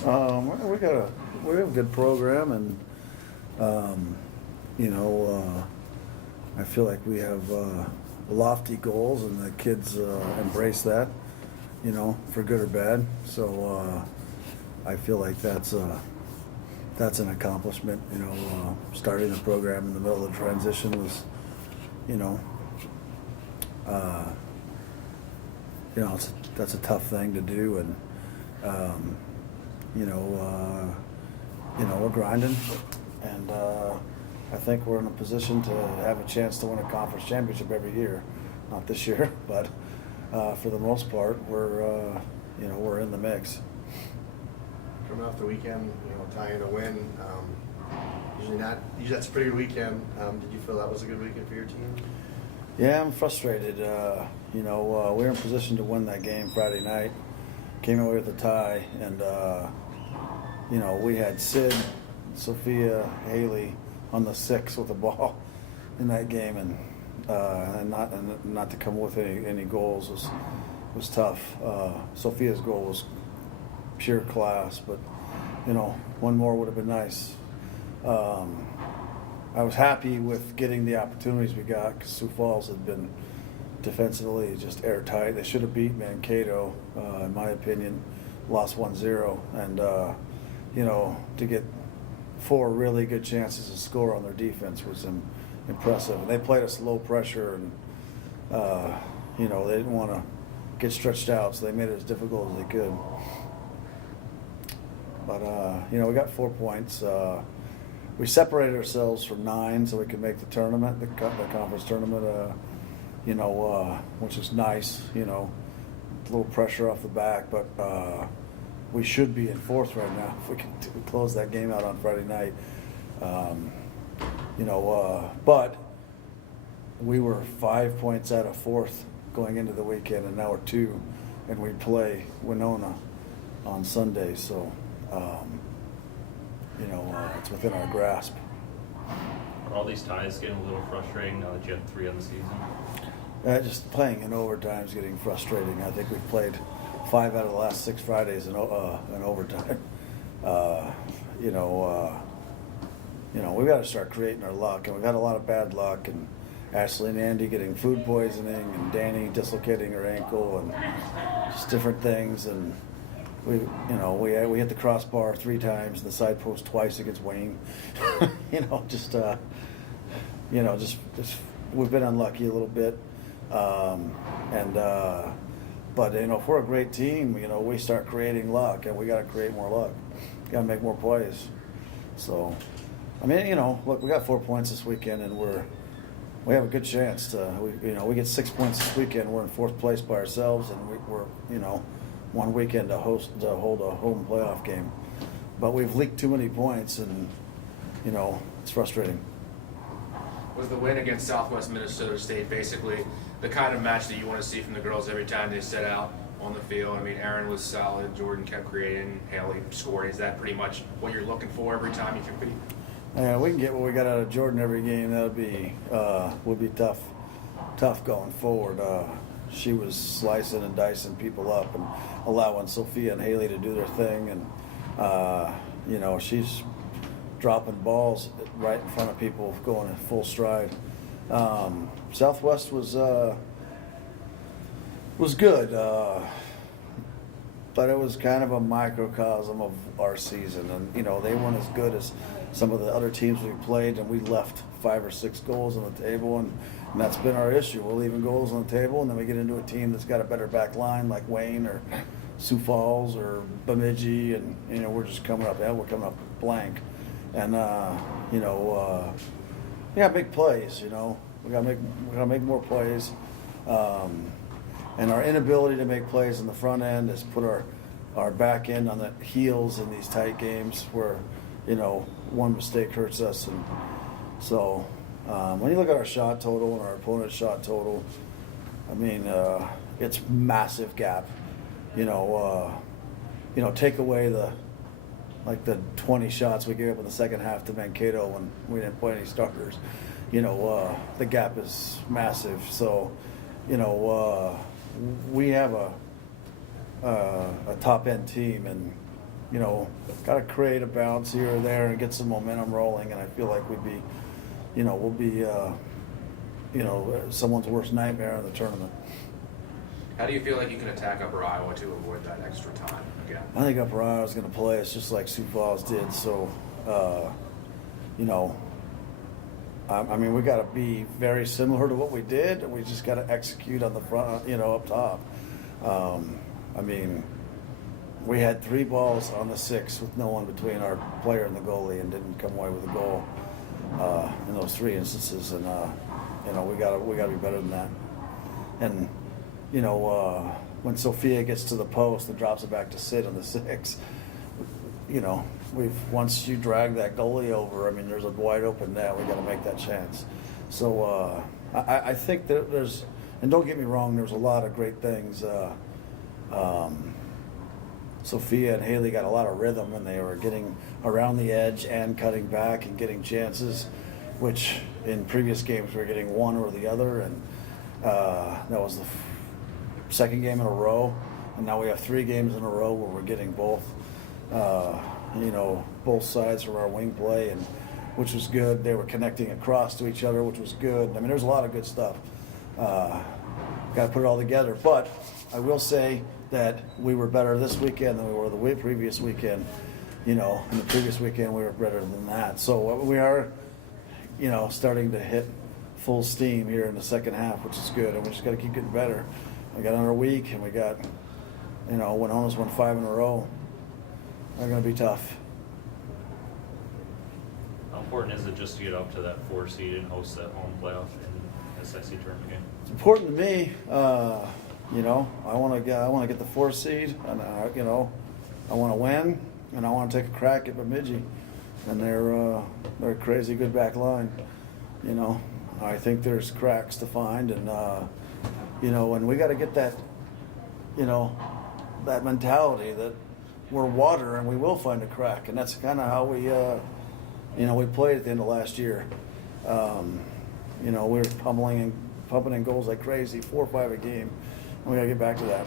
We have a good program, and you know, I feel like we have lofty goals, and the kids embrace that, you know, for good or bad. So I feel like that's an accomplishment. You know, starting the program in the middle of the transition was, you know, uh, that's a tough thing to do, and you know, we're grinding, and I think we're in a position to have a chance to win a conference championship every year. Not this year, but for the most part, we're in the mix. Coming off the weekend, tying a win. Usually that's a pretty good weekend. Did you feel that was a good weekend for your team? Yeah, I'm frustrated. We were in position to win that game Friday night. Came away with a tie, and we had Sid, Sophia, Haley on the 6 with the ball in that game, and not to come with any goals was tough. Sophia's goal was pure class, but one more would have been nice. I was happy with getting the opportunities we got, because Sioux Falls had been defensively just airtight. They should have beat Mankato, in my opinion. Lost 1-0, and to get 4 really good chances to score on their defense was impressive. And they played us low pressure, and they didn't want to get stretched out, so they made it as difficult as they could. But we got 4 points. We separated ourselves from 9 so we could make the tournament, the conference tournament. Which is nice. A little pressure off the back, but we should be in 4th right now if we can close that game out on Friday night. But we were 5 points out of 4th going into the weekend, and now we're 2, and we play Winona on Sunday. So, it's within our grasp. Are all these ties getting a little frustrating now that you have 3 on the season? Just playing in overtime is getting frustrating. I think we've played 5 out of the last 6 Fridays in overtime. We've got to start creating our luck, and we've had a lot of bad luck. And Ashley and Andy getting food poisoning, and Danny dislocating her ankle, and just different things. And we hit the crossbar 3 times and the side post twice against Wayne. We've been unlucky a little bit. But if we're a great team, we start creating luck, and we got to create more luck. Got to make more plays. So, look, we got 4 points this weekend, and we have a good chance to. We get 6 points this weekend. We're in 4th place by ourselves, and we're 1 weekend to hold a home playoff game. But we've leaked too many points, and it's frustrating. Was the win against Southwest Minnesota State basically the kind of match that you want to see from the girls every time they set out on the field? I mean, Aaron was solid, Jordan kept creating, Haley scored. Is that pretty much what you're looking for every time you compete? Yeah, we can get what we got out of Jordan every game. That would be tough going forward. She was slicing and dicing people up and allowing Sophia and Haley to do their thing, and she's dropping balls right in front of people going at full stride. Southwest was good, but it was kind of a microcosm of our season, and they weren't as good as some of the other teams we played, and we left 5 or 6 goals on the table, and that's been our issue. We're leaving goals on the table, and then we get into a team that's got a better back line like Wayne or Sioux Falls or Bemidji, and we're just coming up blank. And we got big plays. We gotta make more plays, and our inability to make plays in the front end has put our back end on the heels in these tight games where one mistake hurts us. And so when you look at our shot total and our opponent's shot total, it's massive gap. Take away the 20 shots we gave up in the second half to Mankato when we didn't play any starters. The gap is massive. So, we have a top end team, and got to create a bounce here or there and get some momentum rolling. And I feel like we'll be, someone's worst nightmare in the tournament. How do you feel like you can attack Upper Iowa to avoid that extra time again? I think Upper Iowa's going to play us just like Sioux Falls did. So, I mean, we got to be very similar to what we did. We just got to execute on the front, up top. I mean, we had 3 balls on the 6 with no one between our player and the goalie, and didn't come away with a goal in those 3 instances. And we got to be better than that. And when Sophia gets to the post and drops it back to Sid on the 6, once you drag that goalie over, I mean, there's a wide open net. We got to make that chance. So I think that there's, and don't get me wrong, there's a lot of great things. Sophia and Haley got a lot of rhythm, and they were getting around the edge and cutting back and getting chances, which in previous games we were getting one or the other, and that was the second game in a row, and now we have 3 games in a row where we're getting both, both sides of our wing play, and which was good. They were connecting across to each other, which was good. I mean, there's a lot of good stuff. Got to put it all together. But I will say that we were better this weekend than we were the previous weekend. In the previous weekend we were better than that. So we are, starting to hit full steam here in the second half, which is good, and we just got to keep getting better. We got another week, and we got, Winona's won 5 in a row. They're going to be tough. How important is it just to get up to that 4 seed and host that home playoff in SIC tournament game? It's important to me. I want to get the 4 seed, and I want to win, and I want to take a crack at Bemidji, and they're a crazy good back line. I think there's cracks to find, and and we got to get that, that mentality that we're water and we will find a crack, and that's kind of how we, we played at the end of last year. We were pumping in goals like crazy, 4 or 5 a game, and we got to get back to that.